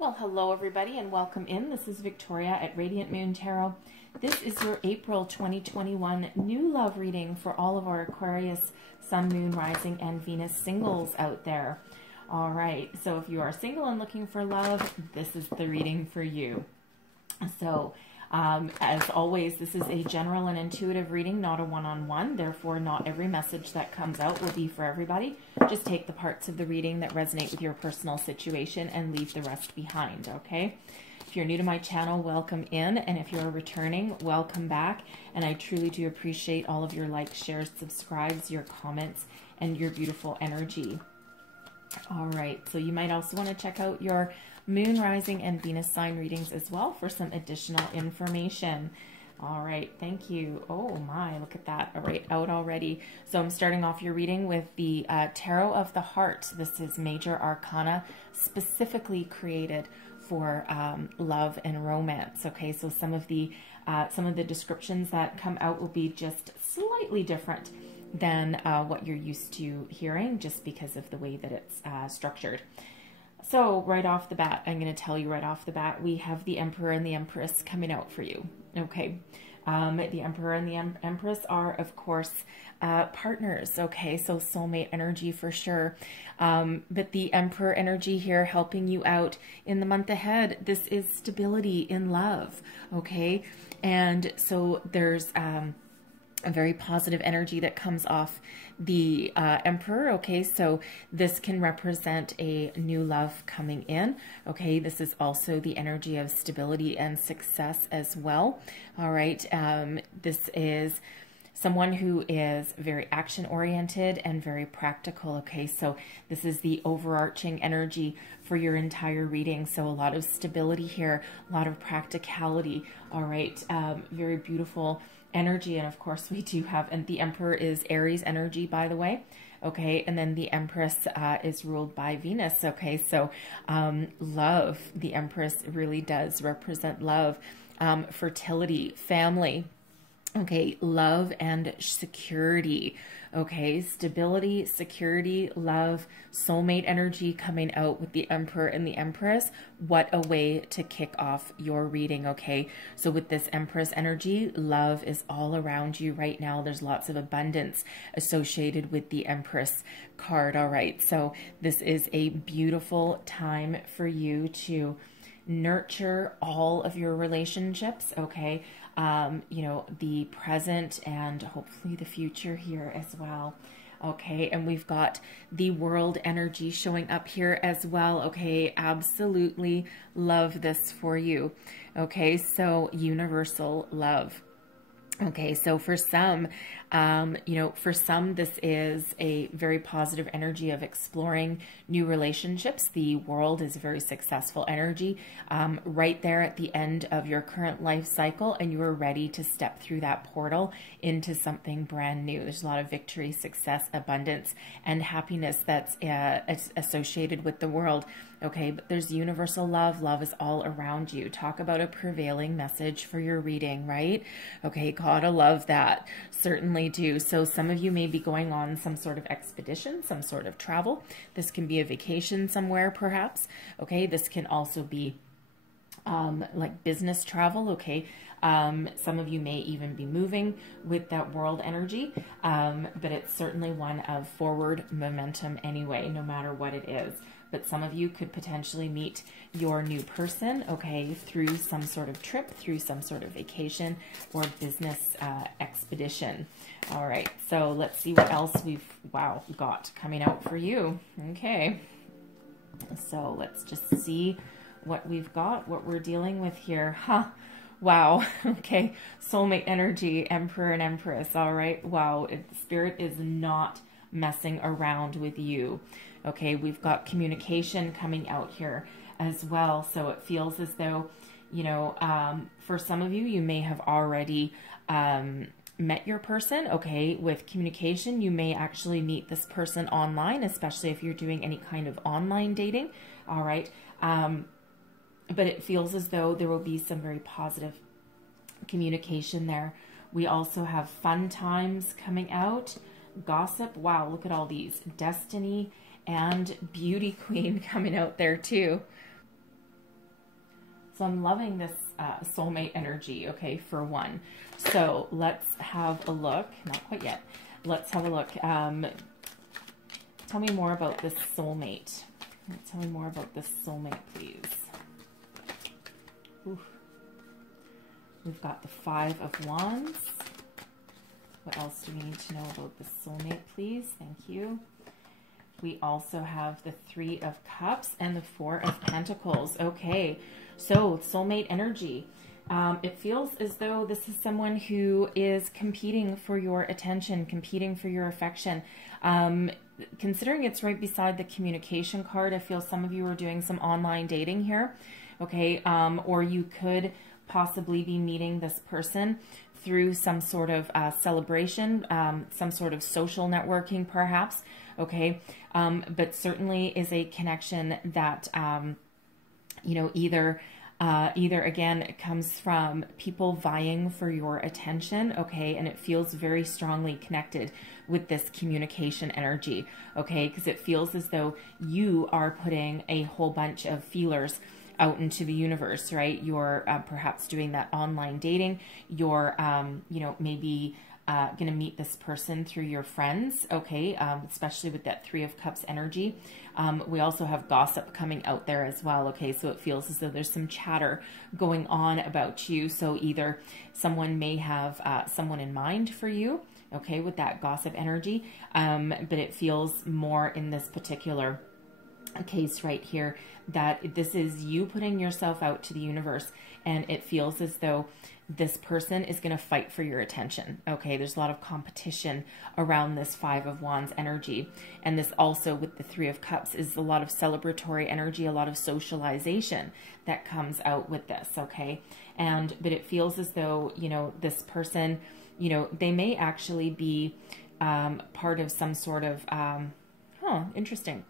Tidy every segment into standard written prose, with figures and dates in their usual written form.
Well, hello everybody and welcome in. This is Victoria at Radiant Moon Tarot. This is your April 2021 new love reading for all of our Aquarius, Sun, Moon, Rising, and Venus singles out there. All right, so if you are single and looking for love, this is the reading for you. So, as always, this is a general and intuitive reading, not a one-on-one. Therefore, not every message that comes out will be for everybody. Just take the parts of the reading that resonate with your personal situation and leave the rest behind, okay? If you're new to my channel, welcome in. And if you're returning, welcome back. And I truly do appreciate all of your likes, shares, subscribes, your comments, and your beautiful energy. All right, so you might also want to check out your Moon, Rising, and Venus sign readings as well for some additional information. All right, thank you. Oh my, look at that. All right, out already. So I'm starting off your reading with the Tarot of the Heart. This is major arcana specifically created for love and romance. Okay, so some of the descriptions that come out will be just slightly different than what you're used to hearing, just because of the way that it's structured. So right off the bat, I'm going to tell you right off the bat, we have the Emperor and the Empress coming out for you. Okay. The Emperor and the Empress are, of course, partners. Okay. So soulmate energy for sure. But the Emperor energy here helping you out in the month ahead. This is stability in love. Okay. And so there's, a very positive energy that comes off the Emperor. Okay, so this can represent a new love coming in. Okay, this is also the energy of stability and success as well. All right, this is someone who is very action oriented and very practical. Okay, so this is the overarching energy for your entire reading. So a lot of stability here, a lot of practicality. All right, very beautiful energy. And of course we do have, and the Emperor is Aries energy, by the way. Okay, and then the Empress is ruled by Venus. Okay, so love, the Empress really does represent love, fertility, family. Okay, love and security. Okay, stability, security, love, soulmate energy coming out with the Emperor and the Empress. What a way to kick off your reading, okay? So with this Empress energy, love is all around you right now. There's lots of abundance associated with the Empress card, all right? So this is a beautiful time for you to nurture all of your relationships, okay? You know, the present and hopefully the future here as well. Okay, and we've got the World energy showing up here as well. Okay, absolutely love this for you. Okay, so universal love. Okay, so for some, you know, for some, this is a very positive energy of exploring new relationships. The World is a very successful energy right there at the end of your current life cycle, and you are ready to step through that portal into something brand new. There's a lot of victory, success, abundance, and happiness that's associated with the World. Okay, but there's universal love. Love is all around you. Talk about a prevailing message for your reading, right? Okay, gotta love that. Certainly do. So some of you may be going on some sort of expedition, some sort of travel. This can be a vacation somewhere, perhaps. Okay, this can also be like business travel. Okay, some of you may even be moving with that World energy, but it's certainly one of forward momentum anyway, no matter what it is. But some of you could potentially meet your new person, okay, through some sort of trip, through some sort of vacation or business expedition. All right, so let's see what else we've, got coming out for you. Okay, so let's just see what we've got, what we're dealing with here. Wow. Okay, soulmate energy, Emperor and Empress. All right, wow, Spirit is not messing around with you. Okay, we've got communication coming out here as well. So it feels as though, you know, for some of you, you may have already met your person. Okay, with communication, you may actually meet this person online, especially if you're doing any kind of online dating. All right. But it feels as though there will be some very positive communication there. We also have fun times coming out. Gossip. Wow, look at all these. Destiny and Beauty Queen coming out there too. So I'm loving this soulmate energy, okay, for one. So let's have a look. Not quite yet. Let's have a look. Tell me more about this soulmate. Tell me more about this soulmate, please. Ooh. We've got the Five of Wands. What else do we need to know about this soulmate, please? Thank you. We also have the Three of Cups and the Four of Pentacles. Okay, so soulmate energy. It feels as though this is someone who is competing for your attention, competing for your affection. Considering it's right beside the communication card, I feel some of you are doing some online dating here. Okay, or you could possibly be meeting this person through some sort of celebration, some sort of social networking perhaps, okay? But certainly is a connection that, you know, either again, it comes from people vying for your attention, okay? And it feels very strongly connected with this communication energy, okay? Because it feels as though you are putting a whole bunch of feelers out into the universe, right? You're perhaps doing that online dating. You're, you know, maybe going to meet this person through your friends, okay? Especially with that Three of Cups energy. We also have gossip coming out there as well, okay? So it feels as though there's some chatter going on about you. So either someone may have someone in mind for you, okay, with that gossip energy, but it feels more in this particular case right here that this is you putting yourself out to the universe, and it feels as though this person is going to fight for your attention. Okay, there's a lot of competition around this Five of Wands energy, and this also with the Three of Cups is a lot of celebratory energy, a lot of socialization that comes out with this. Okay, but it feels as though, you know, this person, you know, they may actually be part of some sort of interesting.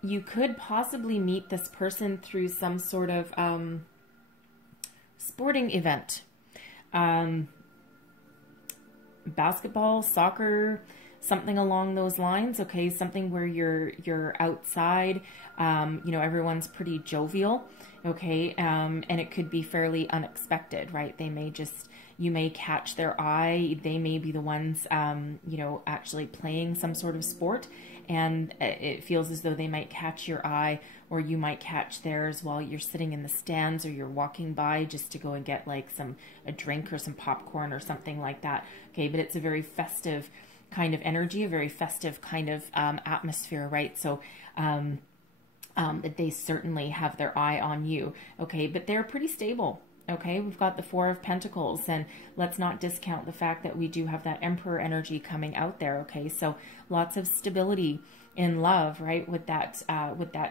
You could possibly meet this person through some sort of sporting event, basketball, soccer, something along those lines. Okay, something where you're outside. You know, everyone's pretty jovial. Okay, and it could be fairly unexpected, right? They may just, you may catch their eye. They may be the ones, you know, actually playing some sort of sport, and it feels as though they might catch your eye, or you might catch theirs while you're sitting in the stands, or you're walking by just to go and get like a drink or some popcorn or something like that. Okay, but it's a very festive kind of energy, a very festive kind of atmosphere, right? So that they certainly have their eye on you. Okay, but they're pretty stable. Okay, we've got the Four of Pentacles, and let's not discount the fact that we do have that Emperor energy coming out there. Okay, so lots of stability in love, right? With that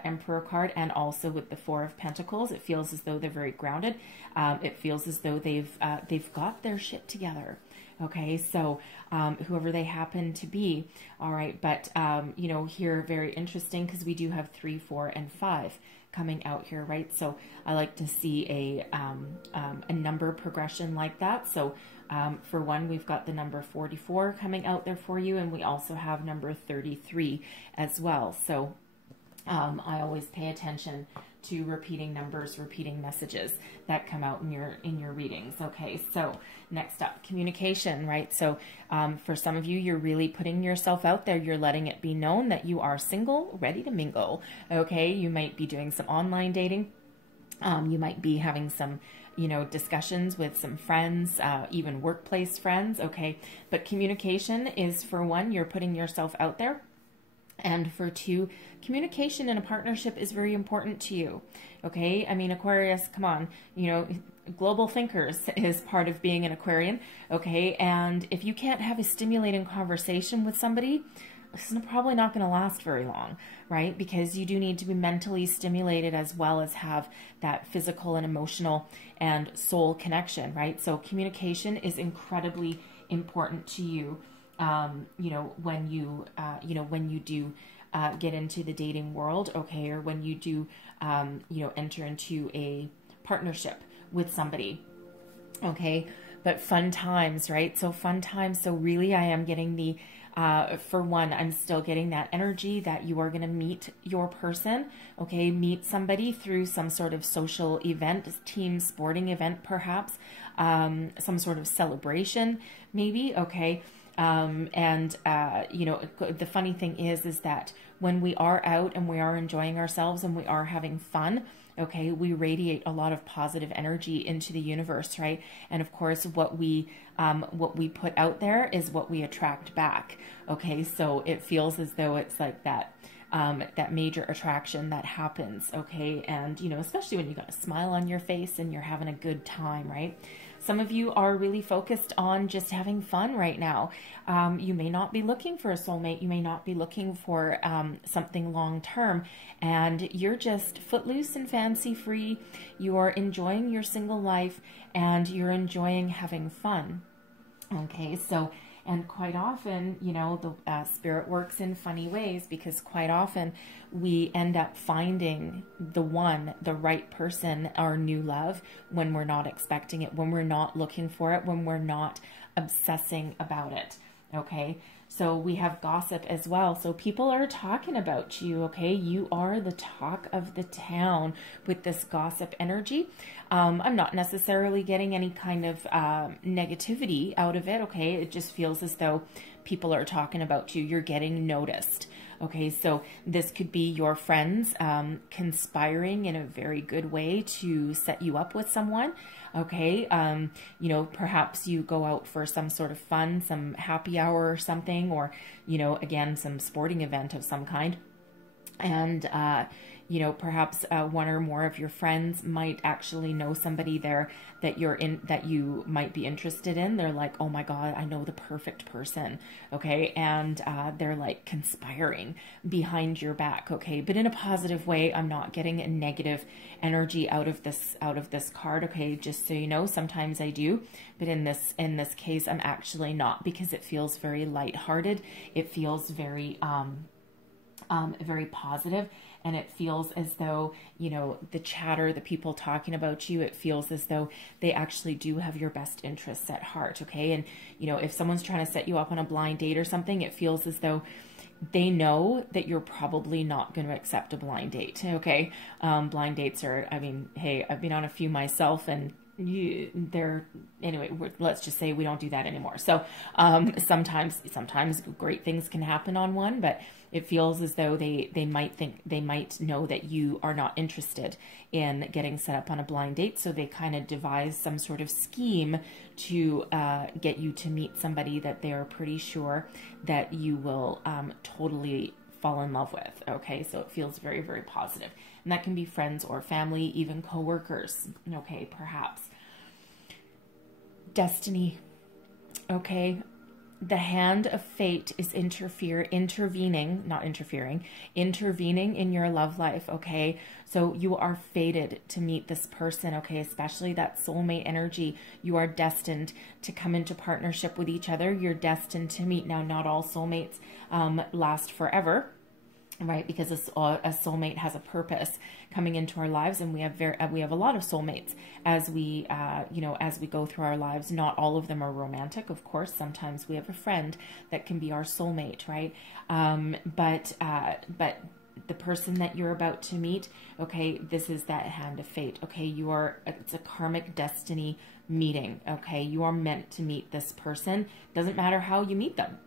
Emperor card, and also with the Four of Pentacles, it feels as though they're very grounded. It feels as though they've got their shit together. Okay, so whoever they happen to be, all right. But you know, here very interesting because we do have 3, 4, and 5 coming out here, right? So I like to see a number progression like that. So for one, we've got the number 44 coming out there for you, and we also have number 33 as well. So I always pay attention to repeating numbers, repeating messages that come out in your readings. Okay, so next up, communication, right? So for some of you, you're really putting yourself out there. You're letting it be known that you are single, ready to mingle. Okay, you might be doing some online dating. You might be having some, you know, discussions with some friends, even workplace friends. Okay, but communication is, for one, you're putting yourself out there. And for two, communication in a partnership is very important to you. Okay, I mean, Aquarius, come on, you know, global thinkers is part of being an Aquarian. Okay, and if you can't have a stimulating conversation with somebody, this is probably not going to last very long, right? Because you do need to be mentally stimulated as well as have that physical and emotional and soul connection, right? So communication is incredibly important to you. You know, when you do get into the dating world, okay, or when you do, you know, enter into a partnership with somebody, okay. But fun times, right? So fun times. So really, I am getting the For one, I'm still getting that energy that you are going to meet your person, okay? Meet somebody through some sort of social event, team sporting event perhaps, some sort of celebration maybe, okay? You know, the funny thing is that when we are out and we are enjoying ourselves and we are having fun, okay, we radiate a lot of positive energy into the universe, right? And of course, what we put out there is what we attract back, okay? So it feels as though it's like that, that major attraction that happens, okay? And, you know, especially when you got a smile on your face and you're having a good time, right? Some of you are really focused on just having fun right now. You may not be looking for a soulmate. You may not be looking for something long-term, and you're just footloose and fancy-free. You are enjoying your single life, and you're enjoying having fun. Okay, so, and quite often, you know, the spirit works in funny ways, because quite often we end up finding the one, the right person, our new love, when we're not expecting it, when we're not looking for it, when we're not obsessing about it. Okay, so we have gossip as well. So people are talking about you, okay? You are the talk of the town with this gossip energy. I'm not necessarily getting any kind of negativity out of it, okay? It just feels as though people are talking about you. You're getting noticed. Okay, so this could be your friends conspiring in a very good way to set you up with someone. Okay, you know, perhaps you go out for some sort of fun, some happy hour or something, or, you know, again, some sporting event of some kind. And, you know, perhaps one or more of your friends might actually know somebody there that you might be interested in. They're like, oh my God, I know the perfect person. Okay. And they're like conspiring behind your back. Okay. But in a positive way. I'm not getting a negative energy out of this card. Okay. Just so you know, sometimes I do, but in this case, I'm actually not, because it feels very lighthearted. It feels very, very positive. And it feels as though, you know, the chatter, the people talking about you, it feels as though they actually do have your best interests at heart. Okay. And, you know, if someone's trying to set you up on a blind date or something, it feels as though they know that you're probably not going to accept a blind date. Okay. Blind dates are, I mean, hey, I've been on a few myself, and anyway, let's just say we don't do that anymore. So sometimes great things can happen on one, but it feels as though they might know that you are not interested in getting set up on a blind date. So they kind of devise some sort of scheme to get you to meet somebody that they are pretty sure that you will totally fall in love with. Okay, so it feels very, very positive. And that can be friends or family, even coworkers. Okay, perhaps. Destiny. Okay. The hand of fate is intervening in your love life. Okay. So you are fated to meet this person. Okay. Especially that soulmate energy. You are destined to come into partnership with each other. You're destined to meet. Now, not all soulmates last forever, right? Because a soulmate has a purpose coming into our lives, and we have a lot of soulmates as we you know, as we go through our lives. Not all of them are romantic, of course. Sometimes we have a friend that can be our soulmate, right? But the person that you're about to meet, okay, this is that hand of fate. Okay, it's a karmic destiny meeting. Okay, you are meant to meet this person. Doesn't matter how you meet them.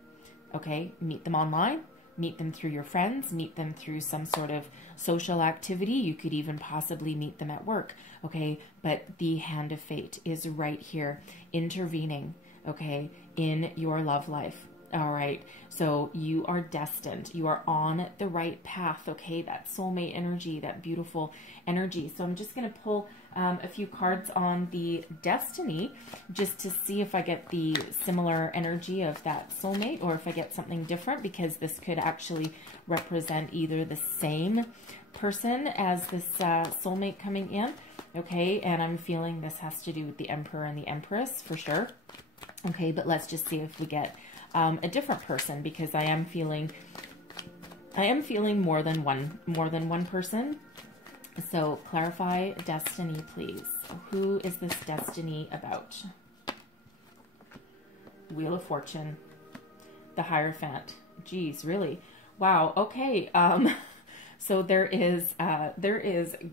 Okay, meet them online. Meet them through your friends, meet them through some sort of social activity. You could even possibly meet them at work, okay? But the hand of fate is right here, intervening, okay, in your love life. All right, so you are destined. You are on the right path, okay? That soulmate energy, that beautiful energy. So I'm just going to pull a few cards on the destiny just to see if I get the similar energy of that soulmate, or if I get something different, because this could actually represent either the same person as this soulmate coming in, okay? And I'm feeling this has to do with the Emperor and the Empress for sure. Okay, but let's just see if we get a different person, because I am feeling more than one person. So clarify destiny, please. Who is this destiny about? Wheel of Fortune, the Hierophant. Geez, really? Wow. Okay. So there is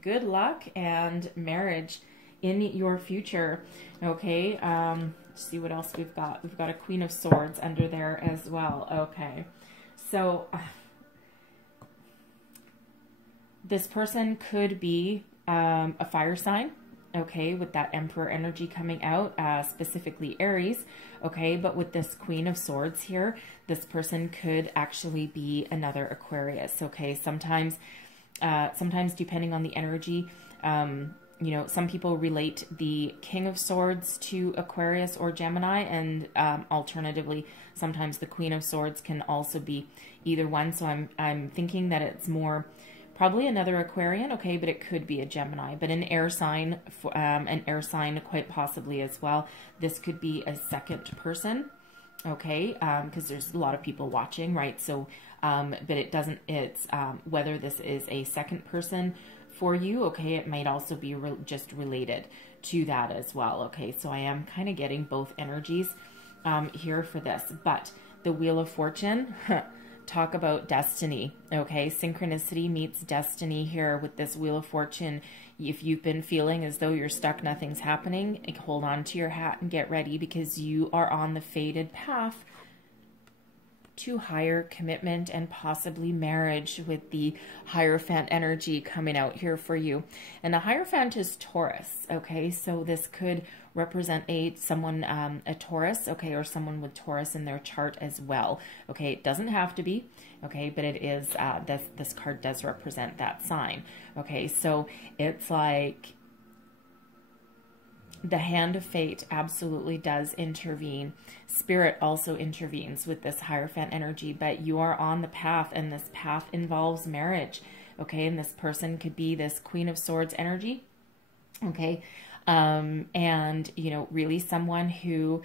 good luck and marriage in your future. Okay. Let's see what else we've got. We've got a Queen of Swords under there as well. Okay. So this person could be a fire sign. Okay, with that Emperor energy coming out, specifically Aries, okay, but with this Queen of Swords here, this person could actually be another Aquarius, okay. Sometimes depending on the energy, you know, some people relate the King of Swords to Aquarius or Gemini, and alternatively, sometimes the Queen of Swords can also be either one. So I'm thinking that it's more probably another Aquarian, okay, but it could be a Gemini, but an air sign quite possibly as well. This could be a second person, okay, because there's a lot of people watching, right? So, but it's whether this is a second person for you, okay, it might also be just related to that as well, okay? So I am kind of getting both energies here for this, but the Wheel of Fortune, talk about destiny, okay? Synchronicity meets destiny here with this Wheel of Fortune. If you've been feeling as though you're stuck, nothing's happening, hold on to your hat and get ready, because you are on the fated path to higher commitment and possibly marriage with the Hierophant energy coming out here for you. And the Hierophant is Taurus, okay? So this could represent a Taurus, okay, or someone with Taurus in their chart as well, okay? It doesn't have to be, okay, but it is, this card does represent that sign, okay? So it's like the hand of fate absolutely does intervene. Spirit also intervenes with this Hierophant energy, but you are on the path, and this path involves marriage, okay? And this person could be this Queen of Swords energy, okay? And, you know, really someone who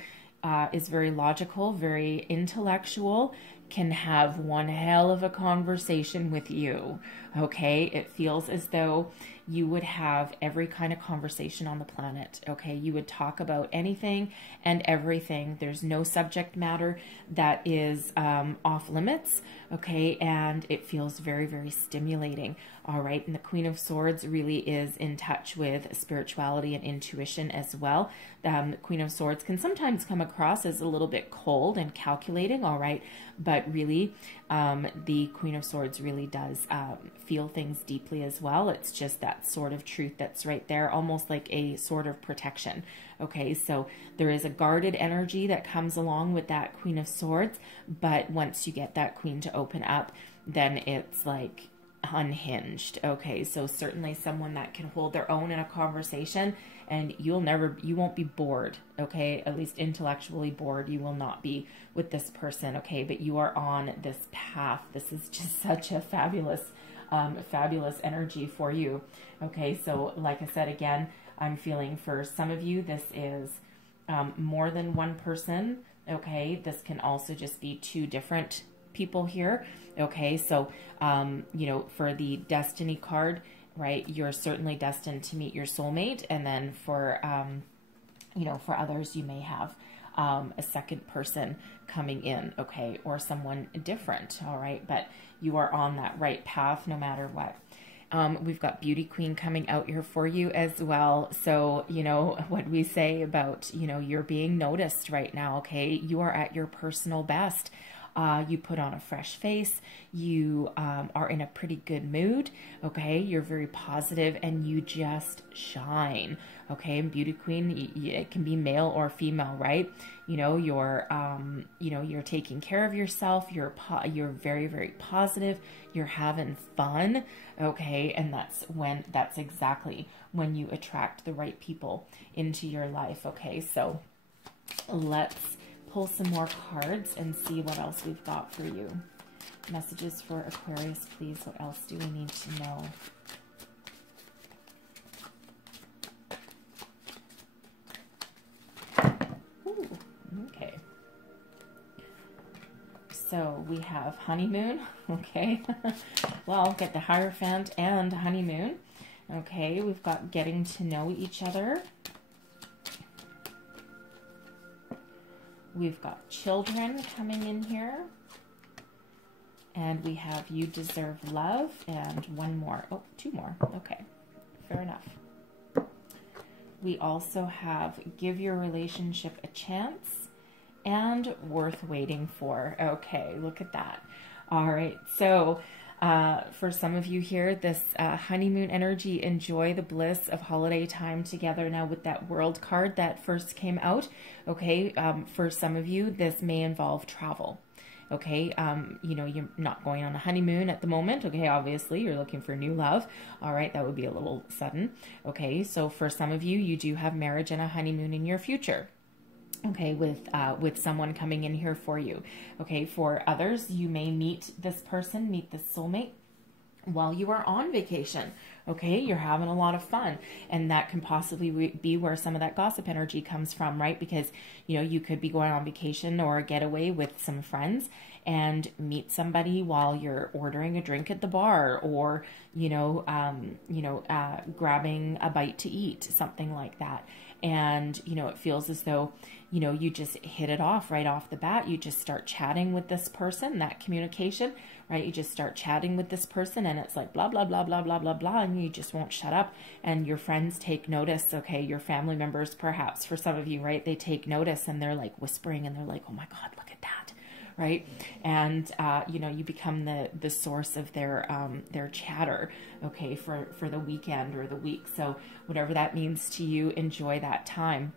is very logical, very intellectual, can have one hell of a conversation with you, okay? It feels as though you would have every kind of conversation on the planet, okay? You would talk about anything and everything. There's no subject matter that is off limits, okay? And it feels very, very stimulating, all right? And the Queen of Swords really is in touch with spirituality and intuition as well. The Queen of Swords can sometimes come across as a little bit cold and calculating, all right? But really, the Queen of Swords really does feel things deeply as well. It's just that sort of truth that's right there, almost like a sort of protection. Okay, so there is a guarded energy that comes along with that Queen of Swords, but once you get that Queen to open up, then it's like unhinged. Okay, so certainly someone that can hold their own in a conversation, and you won't be bored, okay? At least intellectually bored, you will not be with this person, okay? But you are on this path. This is just such a fabulous energy for you, okay? So like I said, again, I'm feeling for some of you, this is more than one person, okay? This can also just be two different people here, okay? So, you know, for the Destiny card, right, you're certainly destined to meet your soulmate. And then for, you know, for others, you may have a second person coming in, okay, or someone different, all right? But you are on that right path no matter what. We've got Beauty Queen coming out here for you as well. So, you know, what we say about, you know, you're being noticed right now, okay? You are at your personal best. You put on a fresh face, you are in a pretty good mood, okay? You're very positive and you just shine, okay? And Beauty Queen, it can be male or female, right? You know, you're taking care of yourself, you're very, very positive, you're having fun, okay? And that's exactly when you attract the right people into your life, okay? So let's pull some more cards and see what else we've got for you. Messages for Aquarius, please. What else do we need to know? Ooh, okay. So we have honeymoon, okay? Well, get the Hierophant and honeymoon. Okay, we've got getting to know each other. We've got children coming in here. And we have you deserve love and one more. Oh, two more. Okay, fair enough. We also have give your relationship a chance and worth waiting for. Okay, look at that. All right, so for some of you here, this honeymoon energy, enjoy the bliss of holiday time together. Now with that World card that first came out, okay, for some of you, this may involve travel. Okay, you know, you're not going on a honeymoon at the moment. Okay, obviously you're looking for new love. All right, that would be a little sudden. Okay, so for some of you, you do have marriage and a honeymoon in your future. Okay, with someone coming in here for you. Okay, for others, you may meet this person, meet this soulmate while you are on vacation. Okay, you're having a lot of fun, and that can possibly be where some of that gossip energy comes from, right? Because, you know, you could be going on vacation or a getaway with some friends and meet somebody while you're ordering a drink at the bar, or, grabbing a bite to eat, something like that. And, you know, it feels as though, you know, you just hit it off right off the bat. You just start chatting with this person, that communication, right? You just start chatting with this person, and it's like blah, blah, blah, blah, blah, blah, blah, and you just won't shut up. And your friends take notice, okay? Your family members, perhaps, for some of you, right? They take notice, and they're like whispering, and they're like, oh my God, look at that, right? And, you know, you become the source of their chatter, okay, for the weekend or the week. So whatever that means to you, enjoy that time.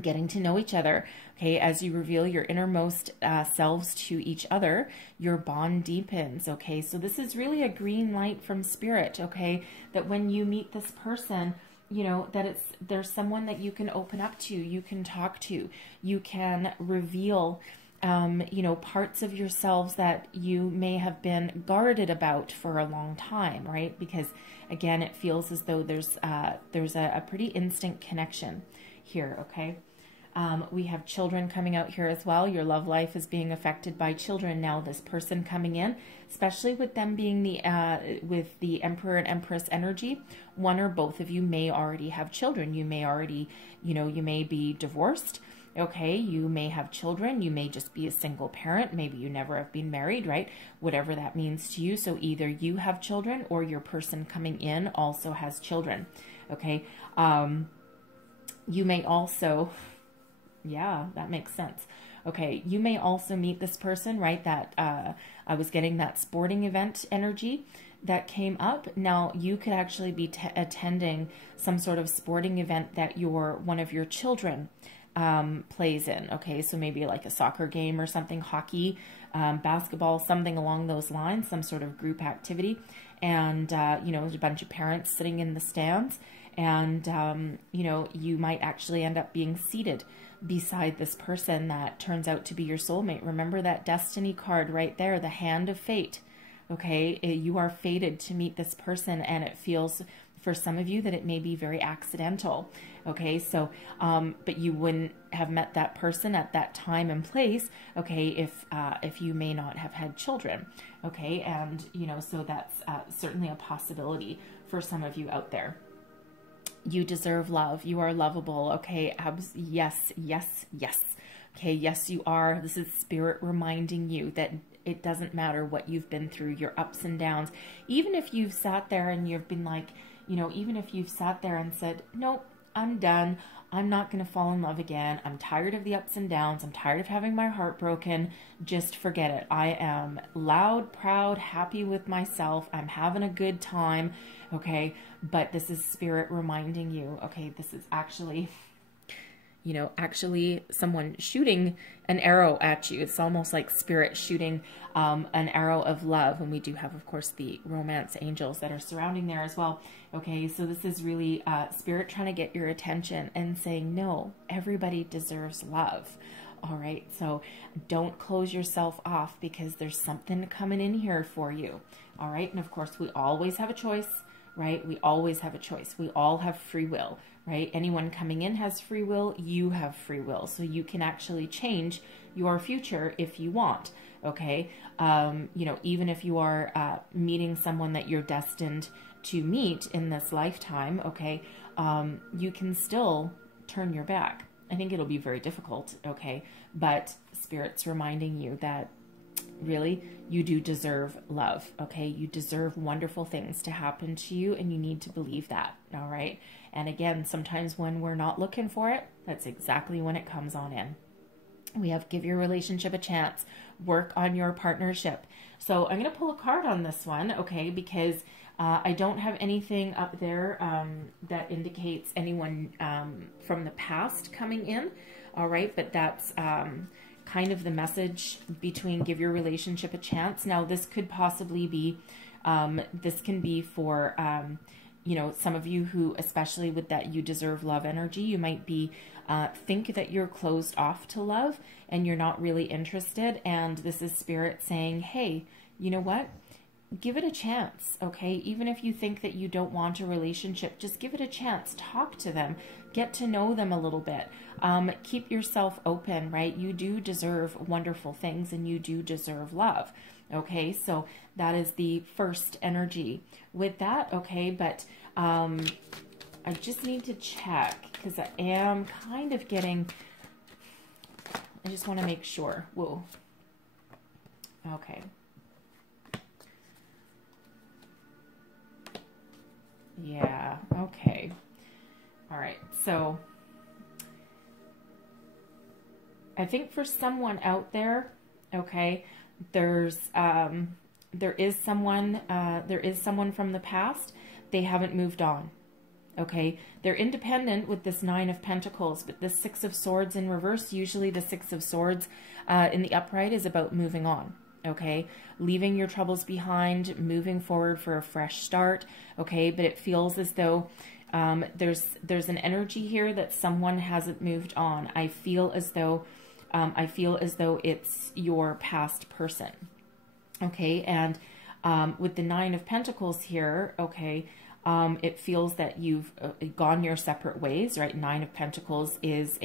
Getting to know each other, okay, as you reveal your innermost selves to each other, your bond deepens, okay? So this is really a green light from Spirit, okay, that when you meet this person, you know, that there's someone that you can open up to, you can talk to, you can reveal, you know, parts of yourselves that you may have been guarded about for a long time, right? Because again, it feels as though there's a pretty instant connection here, okay? We have children coming out here as well. Your love life is being affected by children. Now this person coming in, especially with them being with the Emperor and Empress energy, one or both of you may already have children. You may already, you know, you may be divorced. Okay, you may have children, you may just be a single parent, maybe you never have been married, right? Whatever that means to you. So either you have children or your person coming in also has children, okay? You may also, yeah, that makes sense. Okay, you may also meet this person, right? That I was getting that sporting event energy that came up. Now, you could actually be attending some sort of sporting event that one of your children plays in. Okay, so maybe like a soccer game or something, hockey, basketball, something along those lines, some sort of group activity. And, you know, there's a bunch of parents sitting in the stands, and, you know, you might actually end up being seated beside this person that turns out to be your soulmate. Remember that destiny card right there, the hand of fate. Okay, you are fated to meet this person, and it feels for some of you that it may be very accidental. Okay, so, but you wouldn't have met that person at that time and place, okay, if you may not have had children. Okay, and, you know, so that's certainly a possibility for some of you out there. You deserve love. You are lovable. Okay, yes, yes, yes. Okay, yes, you are. This is Spirit reminding you that it doesn't matter what you've been through, your ups and downs. Even if you've sat there and you've been like, you know, even if you've sat there and said, nope, I'm done. I'm not going to fall in love again. I'm tired of the ups and downs. I'm tired of having my heart broken. Just forget it. I am loud, proud, happy with myself. I'm having a good time. Okay. But this is Spirit reminding you, okay, this is actually, you know, actually someone shooting an arrow at you. It's almost like Spirit shooting an arrow of love. And we do have, of course, the romance angels that are surrounding there as well. Okay, so this is really Spirit trying to get your attention and saying, no, everybody deserves love. All right, so don't close yourself off, because there's something coming in here for you. All right, and of course, we always have a choice, right? We always have a choice. We all have free will, right? Anyone coming in has free will. You have free will. So you can actually change your future if you want, okay? You know, even if you are meeting someone that you're destined to meet in this lifetime, okay, you can still turn your back, I think it'll be very difficult, okay? But Spirit's reminding you that really you do deserve love, okay? You deserve wonderful things to happen to you, and you need to believe that, all right? And again, sometimes when we're not looking for it, that's exactly when it comes on in. We have give your relationship a chance, work on your partnership. So I'm going to pull a card on this one, okay, because I don't have anything up there that indicates anyone from the past coming in, all right, but that's kind of the message between give your relationship a chance. Now, this could possibly be, this can be for, you know, some of you who, especially with that you deserve love energy, you might be think that you're closed off to love and you're not really interested. And this is Spirit saying, hey, you know what? Give it a chance, okay? Even if you think that you don't want a relationship, just give it a chance. Talk to them. Get to know them a little bit. Keep yourself open, right? You do deserve wonderful things and you do deserve love, okay? So that is the first energy with that, okay? But I just need to check because I am kind of getting, I just want to make sure. Whoa. Okay. Yeah, okay. All right, so I think for someone out there, okay, there is someone from the past. They haven't moved on, okay? They're independent with this Nine of Pentacles, but the Six of Swords in reverse, usually the Six of Swords in the upright is about moving on. Okay, leaving your troubles behind, moving forward for a fresh start. Okay, but it feels as though there's an energy here that someone hasn't moved on. I feel as though it's your past person. Okay, and with the Nine of Pentacles here, okay, it feels that you've gone your separate ways. Right, Nine of Pentacles is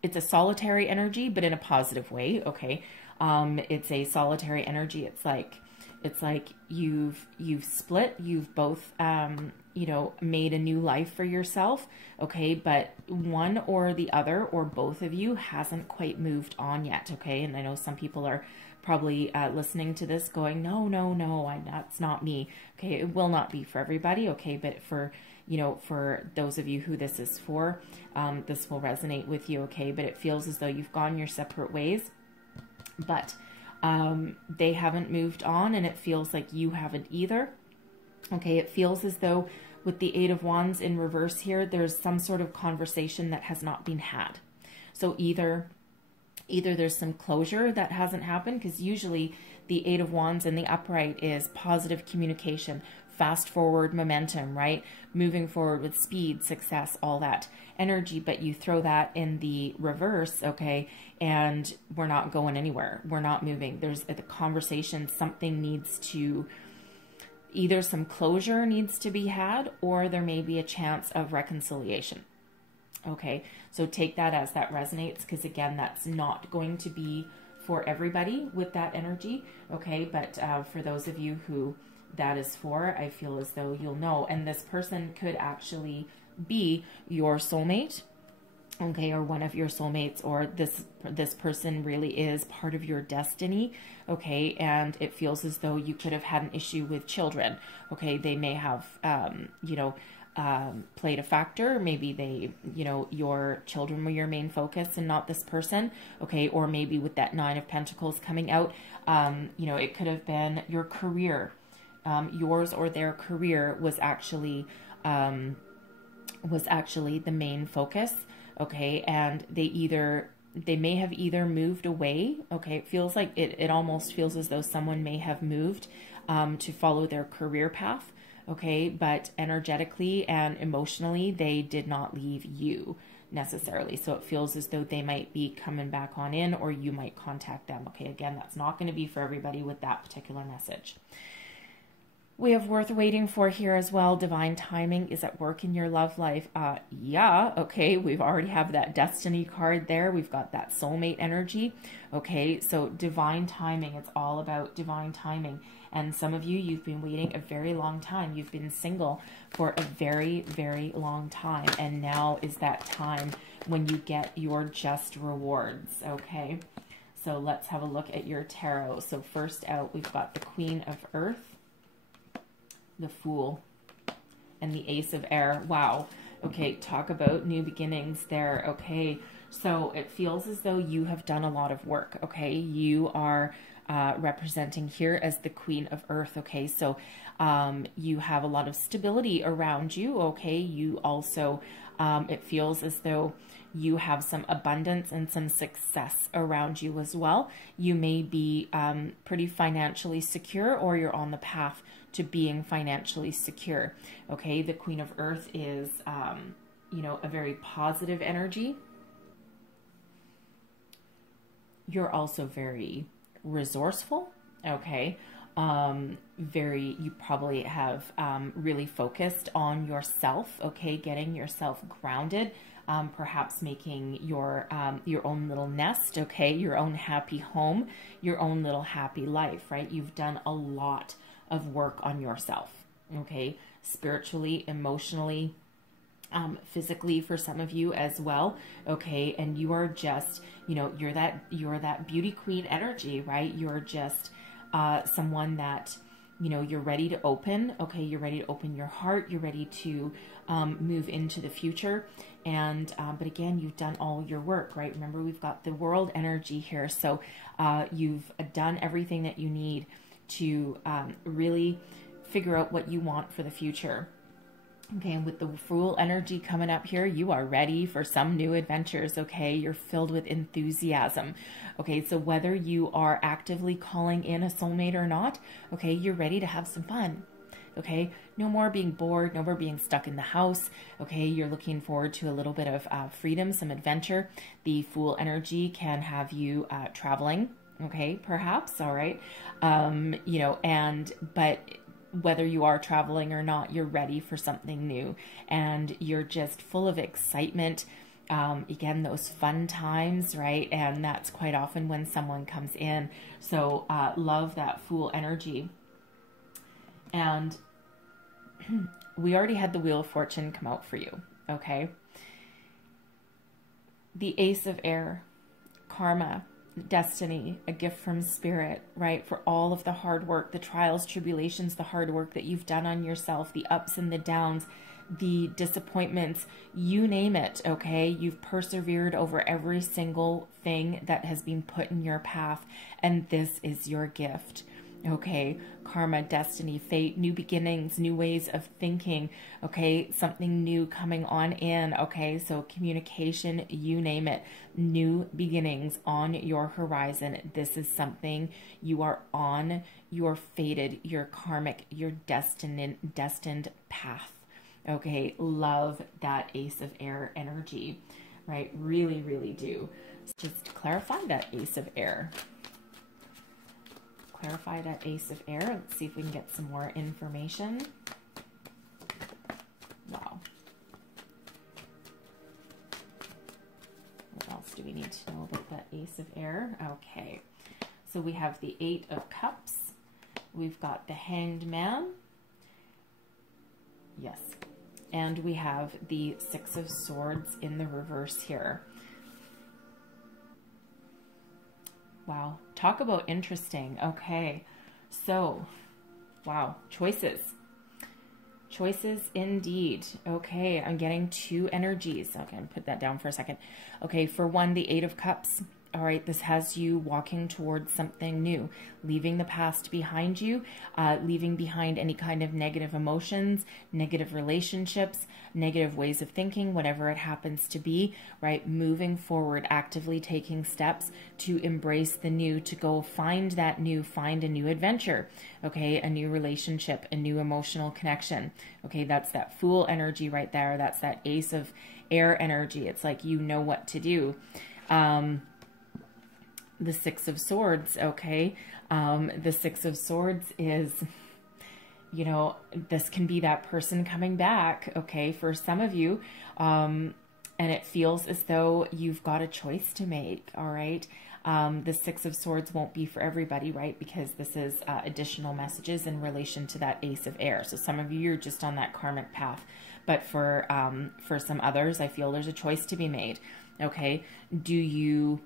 it's a solitary energy, but in a positive way. Okay. It's a solitary energy. It's like you've split, you've both, you know, made a new life for yourself. Okay. But one or the other, or both of you hasn't quite moved on yet. Okay. And I know some people are probably listening to this going, no, that's not me. Okay. It will not be for everybody. Okay. But for, you know, for those of you who this is for, this will resonate with you, okay? But it feels as though you've gone your separate ways, but they haven't moved on, and it feels like you haven't either, okay? It feels as though with the Eight of Wands in reverse here, there's some sort of conversation that has not been had. So either there's some closure that hasn't happened, because usually the Eight of Wands in the upright is positive communication, fast forward momentum, right? Moving forward with speed, success, all that energy, but you throw that in the reverse, okay, and we're not going anywhere. We're not moving. There's the conversation, something needs to, either some closure needs to be had, or there may be a chance of reconciliation. Okay, so take that as that resonates, because again, that's not going to be for everybody with that energy, okay? But for those of you who that is for, I feel as though you'll know. And this person could actually be your soulmate, okay, or one of your soulmates, or this person really is part of your destiny, okay? And it feels as though you could have had an issue with children, okay? They may have, you know, played a factor. Maybe they, you know, your children were your main focus and not this person, okay? Or maybe with that Nine of Pentacles coming out, you know, it could have been your career. Yours or their career was actually the main focus, okay? And they may have either moved away, okay? It feels like it almost feels as though someone may have moved to follow their career path, okay? But energetically and emotionally, they did not leave you necessarily. So it feels as though they might be coming back on in, or you might contact them, okay? Again, that's not going to be for everybody with that particular message. We have worth waiting for here as well. Divine timing is at work in your love life. Yeah, okay, we've already have that destiny card there. We've got that soulmate energy. Okay, so divine timing, it's all about divine timing. And some of you, you've been waiting a very long time. You've been single for a very, very long time. And now is that time when you get your just rewards, okay? So let's have a look at your tarot. So first out, we've got the Queen of Earth, the Fool, and the Ace of Air. Wow. Okay, talk about new beginnings there. Okay, so it feels as though you have done a lot of work. Okay, you are representing here as the Queen of Earth. Okay, so you have a lot of stability around you. Okay, you also, it feels as though you have some abundance and some success around you as well. You may be pretty financially secure, or you're on the path to being financially secure. Okay, the Queen of Earth is, you know, a very positive energy. You're also very resourceful. Okay, you probably have really focused on yourself. Okay, getting yourself grounded. Perhaps making your own little nest, okay, your own happy home, your own little happy life, right? You've done a lot of work on yourself, okay, spiritually, emotionally, physically for some of you as well, okay, and you are just, you know, you're that beauty queen energy, right? You're just someone that, you know, you're ready to open, okay, you're ready to open your heart, you're ready to move into the future. And but again, you've done all your work, right? Remember, we've got the world energy here, so you've done everything that you need to really figure out what you want for the future. Okay, and with the Fool energy coming up here, you are ready for some new adventures, okay? You're filled with enthusiasm. Okay, so whether you are actively calling in a soulmate or not, okay, you're ready to have some fun. Okay, no more being bored, no more being stuck in the house. Okay, you're looking forward to a little bit of freedom, some adventure. The Fool energy can have you traveling, okay, perhaps, all right? You know, but whether you are traveling or not, you're ready for something new, and you're just full of excitement. Again, those fun times, right? And that's quite often when someone comes in. So love that Fool energy. And we already had the Wheel of Fortune come out for you, okay? The Ace of Air, karma, destiny, a gift from spirit, right? For all of the hard work, the trials, tribulations, the hard work that you've done on yourself, the ups and the downs, the disappointments, you name it, okay? You've persevered over every single thing that has been put in your path, and this is your gift. Okay, karma, destiny, fate, new beginnings, new ways of thinking, okay, something new coming on in, okay, so communication, you name it, new beginnings on your horizon. This is something you are on your fated, your karmic, your destined path, okay? Love that Ace of Air energy, right? Really, really do. Just to clarify that Ace of Air. Clarify that Ace of Air. Let's see if we can get some more information. Wow. What else do we need to know about that Ace of Air? Okay. So we have the Eight of Cups. We've got the Hanged Man. Yes. And we have the Six of Swords in the reverse here. Wow, talk about interesting. Okay, so, wow, choices. Choices indeed. Okay, I'm getting two energies. Okay, I'm gonna put that down for a second. Okay, for one, the Eight of Cups. All right, this has you walking towards something new, leaving the past behind you, leaving behind any kind of negative emotions, negative relationships, negative ways of thinking, whatever it happens to be, right? Moving forward, actively taking steps to embrace the new, to go find that new, find a new adventure, okay? A new relationship, a new emotional connection, okay? That's that Fool energy right there. That's that Ace of Air energy. It's like you know what to do. The Six of Swords, okay? The Six of Swords is, you know, this can be that person coming back, okay, for some of you, and it feels as though you've got a choice to make, all right? The Six of Swords won't be for everybody, right? Because this is additional messages in relation to that Ace of Air. So some of you, you're just on that karmic path. But for some others, I feel there's a choice to be made. Okay, do you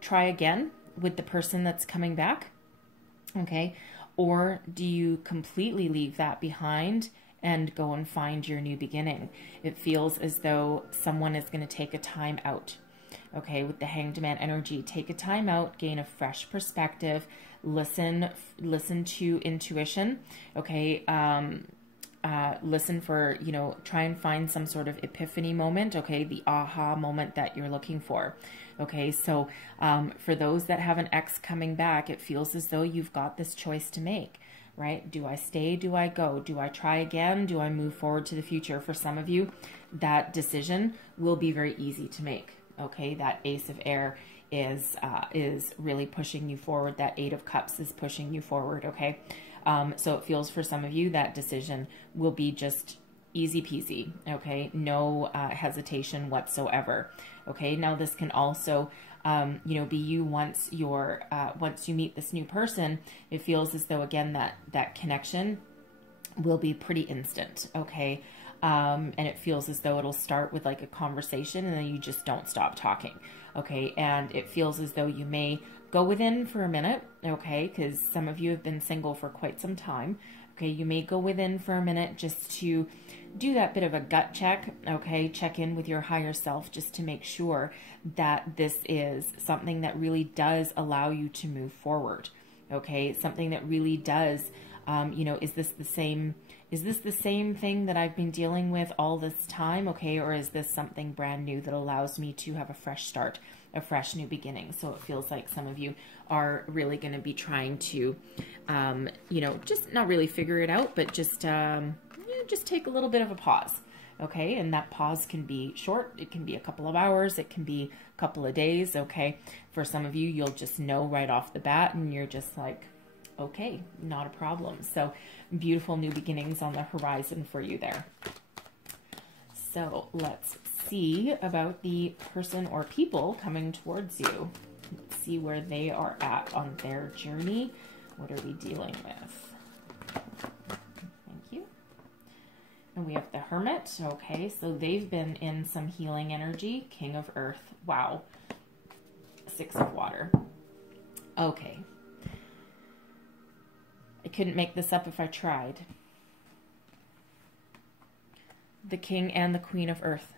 try again with the person that's coming back? Okay, or do you completely leave that behind and go and find your new beginning? It feels as though someone is going to take a time out. Okay, with the Hanged Man energy, take a time out, gain a fresh perspective, listen to intuition. Okay, listen for, you know, try and find some sort of epiphany moment. Okay, the aha moment that you're looking for. Okay, so for those that have an ex coming back, it feels as though you've got this choice to make, right? Do I stay? Do I go? Do I try again? Do I move forward to the future? For some of you, that decision will be very easy to make. Okay, that Ace of Air is really pushing you forward. That Eight of Cups is pushing you forward. Okay, so it feels for some of you that decision will be just easy peasy. Okay, no hesitation whatsoever. Okay, now this can also you know, be you once you meet this new person. It feels as though, again, that connection will be pretty instant. Okay, and it feels as though it'll start with like a conversation and then you just don't stop talking. Okay, and it feels as though you may go within for a minute. Okay, because some of you have been single for quite some time. Okay, you may go within for a minute just to do that bit of a gut check. Okay, check in with your higher self just to make sure that this is something that really does allow you to move forward. Okay, something that really does, you know, is this the same thing that I've been dealing with all this time? Okay, or is this something brand new that allows me to have a fresh start, a fresh new beginning? So it feels like some of you are really going to be trying to, you know, just not really figure it out, but just take a little bit of a pause. Okay, and that pause can be short. It can be a couple of hours. It can be a couple of days. Okay, for some of you, you'll just know right off the bat, and you're just like, okay, not a problem. So beautiful new beginnings on the horizon for you there. So let's see about the person or people coming towards you. Let's see where they are at on their journey. What are we dealing with? Thank you. And we have the Hermit. Okay, so they've been in some healing energy. King of Earth. Wow. Six of Water. Okay. I couldn't make this up if I tried. The King and the Queen of Earth.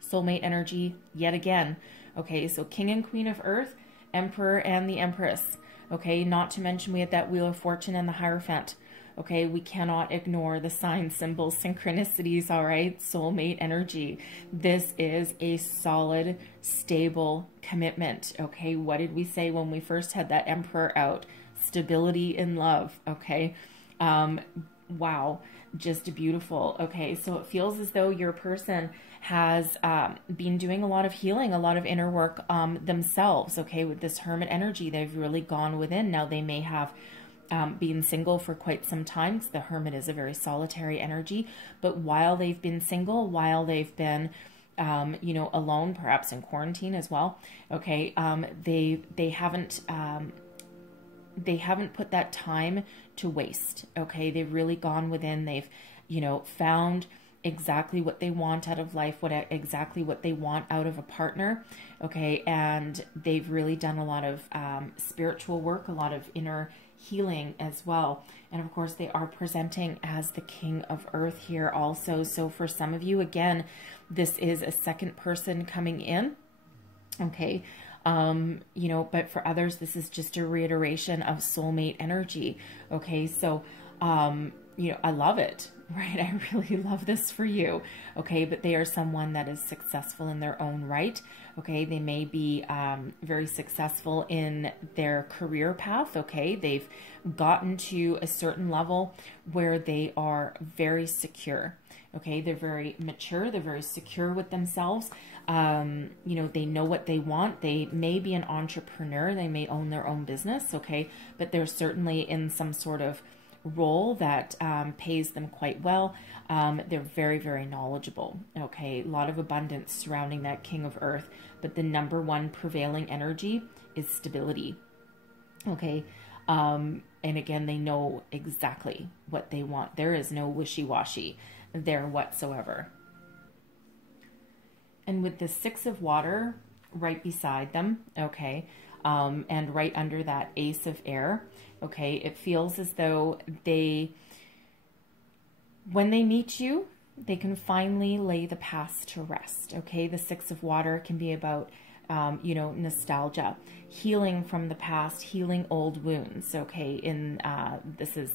Soulmate energy yet again. Okay, so King and Queen of Earth, Emperor and the Empress. Okay, not to mention we had that Wheel of Fortune and the Hierophant. Okay, we cannot ignore the signs, symbols, synchronicities, all right? Soulmate energy. This is a solid, stable commitment. Okay, what did we say when we first had that Emperor out? Stability in love. Okay, wow, just beautiful. Okay, so it feels as though your person has been doing a lot of healing, a lot of inner work themselves. Okay, with this Hermit energy, they've really gone within. Now they may have been single for quite some time, because the Hermit is a very solitary energy. But while they've been single, while they've been you know, alone, perhaps in quarantine as well. Okay, they haven't put that time to waste. Okay, they've really gone within. They've, you know, found exactly what they want out of life, exactly what they want out of a partner. Okay, and they've really done a lot of spiritual work, a lot of inner healing as well. And of course, they are presenting as the King of Earth here also. So for some of you, again, this is a second person coming in. Okay. You know, but for others, this is just a reiteration of soulmate energy. Okay, so, you know, I love it, right? I really love this for you. Okay, but they are someone that is successful in their own right. Okay, they may be very successful in their career path. Okay, they've gotten to a certain level where they are very secure. Okay, they're very mature. They're very secure with themselves. You know, they know what they want. They may be an entrepreneur. They may own their own business. Okay, but they're certainly in some sort of role that pays them quite well. They're very, very knowledgeable. Okay, a lot of abundance surrounding that King of Earth, but the number one prevailing energy is stability. Okay, and again, they know exactly what they want. There is no wishy-washy there whatsoever. And with the Six of Water right beside them, okay, and right under that Ace of Air, okay, it feels as though when they meet you, they can finally lay the past to rest, okay? The Six of Water can be about, nostalgia, healing from the past, healing old wounds, okay? This is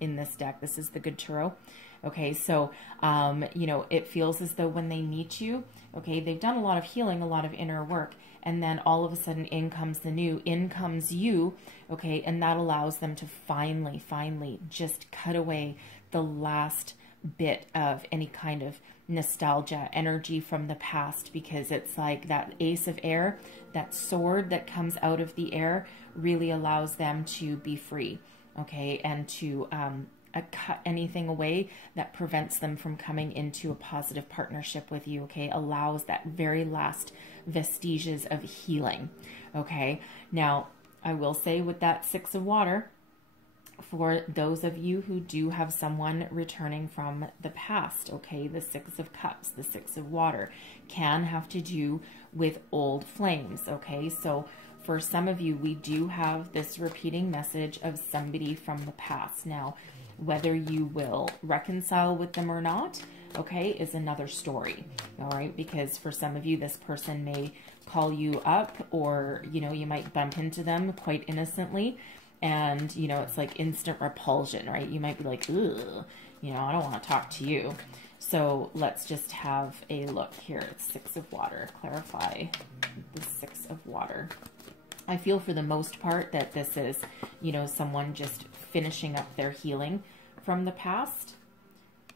in this deck, this is the Good Tarot. Okay, so, it feels as though when they meet you, okay, they've done a lot of healing, a lot of inner work, and then all of a sudden in comes the new, in comes you, okay, and that allows them to finally just cut away the last bit of any kind of nostalgia energy from the past, because it's like that Ace of Air, that sword that comes out of the air really allows them to be free, okay, and to cut anything away that prevents them from coming into a positive partnership with you, okay, allows that very last vestiges of healing, okay. Now, I will say with that Six of Water, for those of you who do have someone returning from the past, okay, the Six of Cups, the Six of Water can have to do with old flames, okay. So for some of you, we do have this repeating message of somebody from the past. Now, whether you will reconcile with them or not, okay, is another story, all right? Because for some of you, this person may call you up, or, you might bump into them quite innocently, and, it's like instant repulsion, right? You might be like, ugh, I don't want to talk to you. So let's just have a look here. It's Six of Water. Clarify the Six of Water. I feel for the most part that this is, someone just finishing up their healing from the past.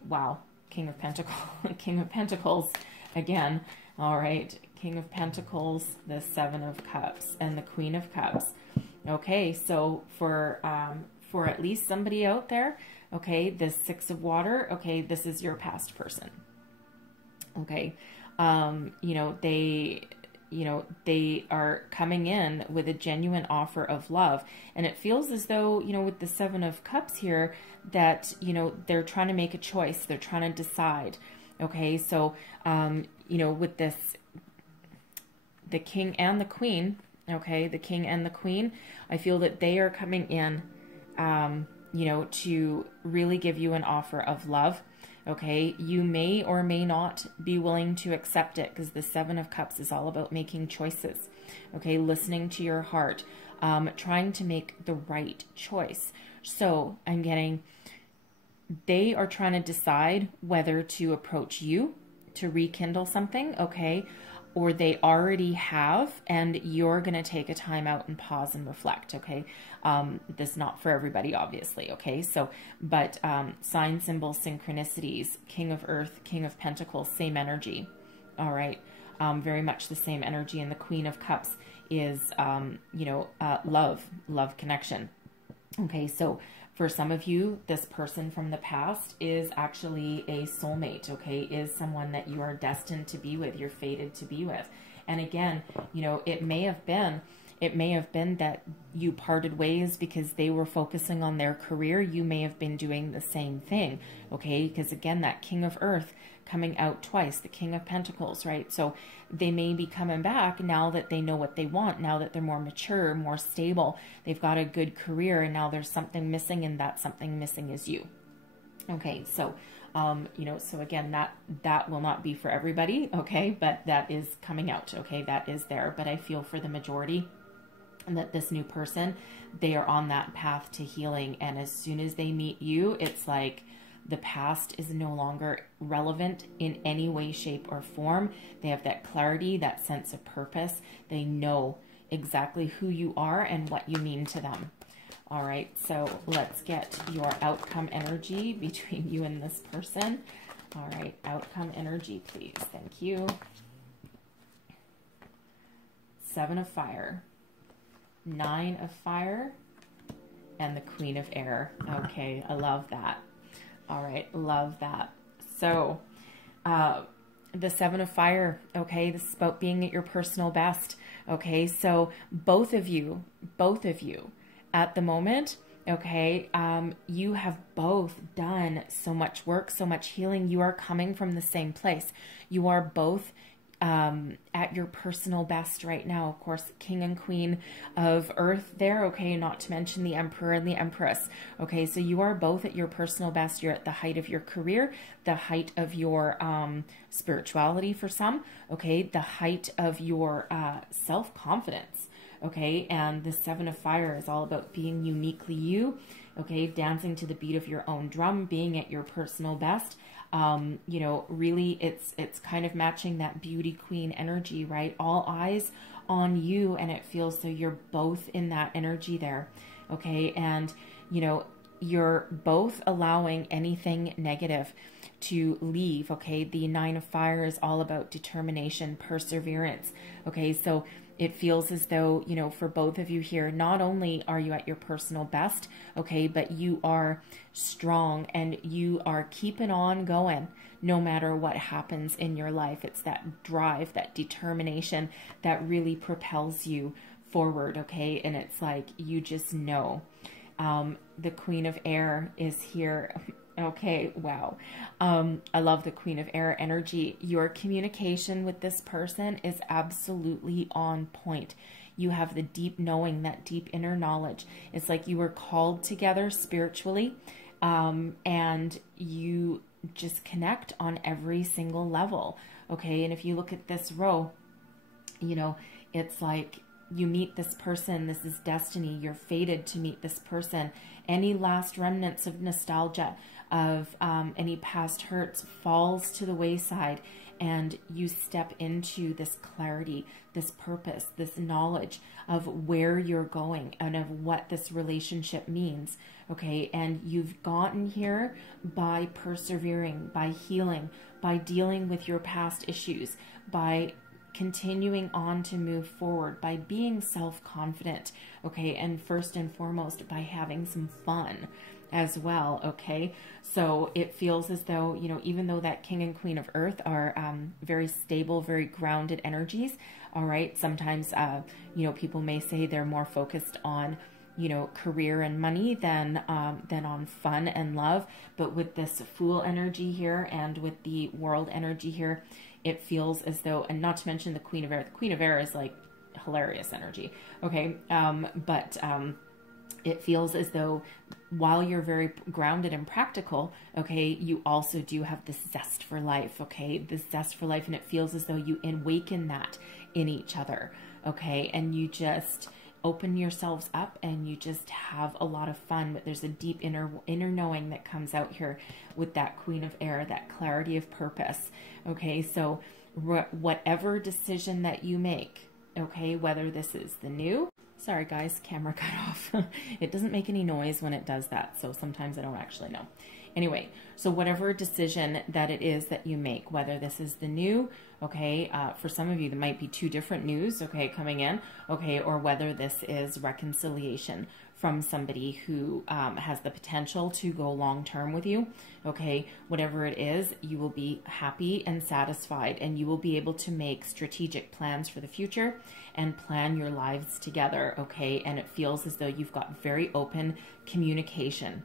Wow. King of Pentacles, King of Pentacles again. All right. King of Pentacles, the Seven of Cups, and the Queen of Cups. Okay. So for at least somebody out there, okay, this Six of Water, okay, this is your past person. Okay. They are coming in with a genuine offer of love. And it feels as though, with the Seven of Cups here, that, they're trying to make a choice. They're trying to decide. Okay. So, with this, the King and the Queen, okay, the King and the Queen, I feel that they are coming in, to really give you an offer of love. Okay, you may or may not be willing to accept it, because the Seven of Cups is all about making choices. Okay, listening to your heart, trying to make the right choice. So I'm getting, they are trying to decide whether to approach you to rekindle something, okay, or they already have, and you're going to take a time out and pause and reflect, okay? This is not for everybody, obviously, okay? So, but sign, symbol, synchronicities, King of Earth, King of Pentacles, same energy, all right? Very much the same energy, and the Queen of Cups is, love connection, okay? So for some of you, this person from the past is actually a soulmate, okay? Is someone that you are destined to be with, you're fated to be with. And again, it may have been that you parted ways because they were focusing on their career. You may have been doing the same thing, okay? Because again, that King of Earth coming out twice, the King of Pentacles, right? So they may be coming back now that they know what they want, now that they're more mature, more stable, they've got a good career, and now there's something missing, and that something missing is you. Okay, so, so again, that will not be for everybody, okay? But that is coming out, okay? That is there. But I feel for the majority, and that this new person, they are on that path to healing. And as soon as they meet you, it's like the past is no longer relevant in any way, shape, or form. They have that clarity, that sense of purpose. They know exactly who you are and what you mean to them. All right, so let's get your outcome energy between you and this person. All right, outcome energy, please. Thank you. Seven of Fire, Nine of Fire, and the Queen of Air. Okay, I love that. All right, love that. So, the Seven of Fire, okay, this is about being at your personal best, okay? So both of you at the moment, okay, you have both done so much work, so much healing. You are coming from the same place. You are both at your personal best right now. Of course, King and Queen of Earth there, okay, not to mention the Emperor and the Empress, okay, so you are both at your personal best. You're at the height of your career, the height of your spirituality for some, okay, the height of your self-confidence, okay, and the Seven of Fire is all about being uniquely you, okay, dancing to the beat of your own drum, being at your personal best. You know, really it's kind of matching that beauty queen energy, right? All eyes on you, and it feels so you're both in that energy there, okay? And, you know, you're both allowing anything negative to leave, okay? The Nine of Fire is all about determination, perseverance, okay? So it feels as though, you know, for both of you here, not only are you at your personal best, okay, but you are strong and you are keeping on going no matter what happens in your life. It's that drive, that determination that really propels you forward, okay? And it's like, you just know. The Queen of Air is here. Okay, wow. I love the Queen of Air energy. Your communication with this person is absolutely on point. You have the deep knowing, that deep inner knowledge. It's like you were called together spiritually, and you just connect on every single level, okay? And if you look at this row, you know, it's like you meet this person. This is destiny. You're fated to meet this person. Any last remnants of nostalgia, of any past hurts, falls to the wayside, and you step into this clarity, this purpose, this knowledge of where you're going and of what this relationship means, okay? And you've gotten here by persevering, by healing, by dealing with your past issues, by continuing on to move forward, by being self-confident, okay? And first and foremost, by having some fun as well, okay? So it feels as though, you know, even though that King and Queen of Earth are very stable, very grounded energies, all right? Sometimes, you know, people may say they're more focused on, you know, career and money than on fun and love. But with this Fool energy here and with the World energy here, it feels as though, and not to mention the Queen of Air. The Queen of Air is like hilarious energy, okay? It feels as though while you're very grounded and practical, okay, you also do have this zest for life, okay? This zest for life, and it feels as though you awaken that in each other, okay? And you just open yourselves up and you just have a lot of fun. But there's a deep inner knowing that comes out here with that Queen of Air, that clarity of purpose, okay? So whatever decision that you make, okay, whether this is the new, sorry guys, camera cut off. It doesn't make any noise when it does that, so sometimes I don't actually know. Anyway, so whatever decision that it is that you make, whether this is the new, okay, for some of you there might be two different news, okay, coming in, okay, or whether this is reconciliation from somebody who has the potential to go long-term with you, okay, whatever it is, you will be happy and satisfied, and you will be able to make strategic plans for the future and plan your lives together, okay? And it feels as though you've got very open communication,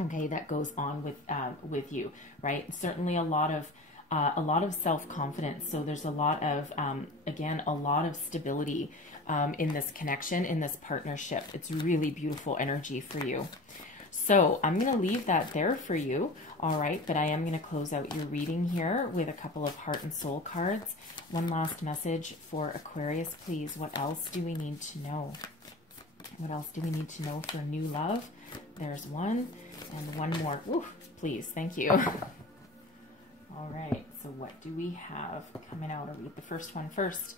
okay, that goes on with you, right? Certainly a lot of self-confidence. So there's a lot of, again, a lot of stability in this connection, in this partnership. It's really beautiful energy for you. So I'm going to leave that there for you, all right? But I am going to close out your reading here with a couple of heart and soul cards. One last message for Aquarius, please. What else do we need to know? What else do we need to know for new love? There's one, and one more. Ooh, please, thank you. All right, so what do we have coming out? I'll read the first one first.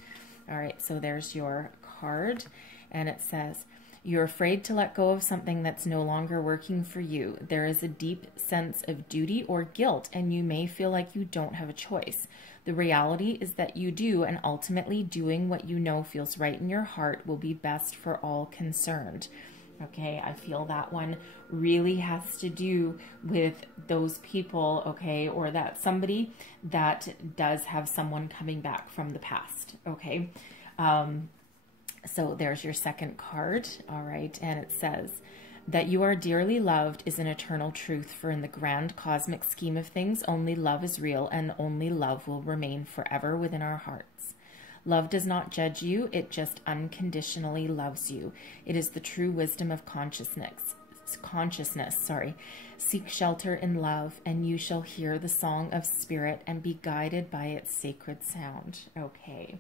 All right, so there's your card, and it says, you're afraid to let go of something that's no longer working for you. There is a deep sense of duty or guilt, and you may feel like you don't have a choice. The reality is that you do, and ultimately doing what you know feels right in your heart will be best for all concerned. Okay, I feel that one really has to do with those people, okay, or that somebody that does have someone coming back from the past, okay. So there's your second card, all right, and it says that you are dearly loved is an eternal truth, for in the grand cosmic scheme of things, only love is real, and only love will remain forever within our hearts. Love does not judge you, it just unconditionally loves you. It is the true wisdom of consciousness. Seek shelter in love, and you shall hear the song of spirit and be guided by its sacred sound. Okay.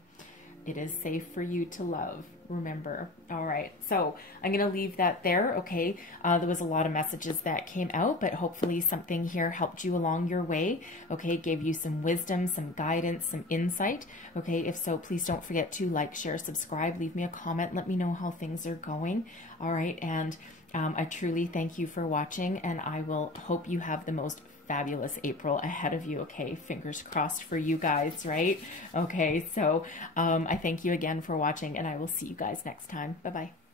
It is safe for you to love, remember. All right, so I'm going to leave that there, okay? There was a lot of messages that came out, but hopefully something here helped you along your way, okay? Gave you some wisdom, some guidance, some insight, okay? If so, please don't forget to like, share, subscribe, leave me a comment, let me know how things are going, all right? And I truly thank you for watching, and I will hope you have the most fabulous April ahead of you, okay? Fingers crossed for you guys, right? Okay, so I thank you again for watching, and I will see you guys next time. Bye-bye.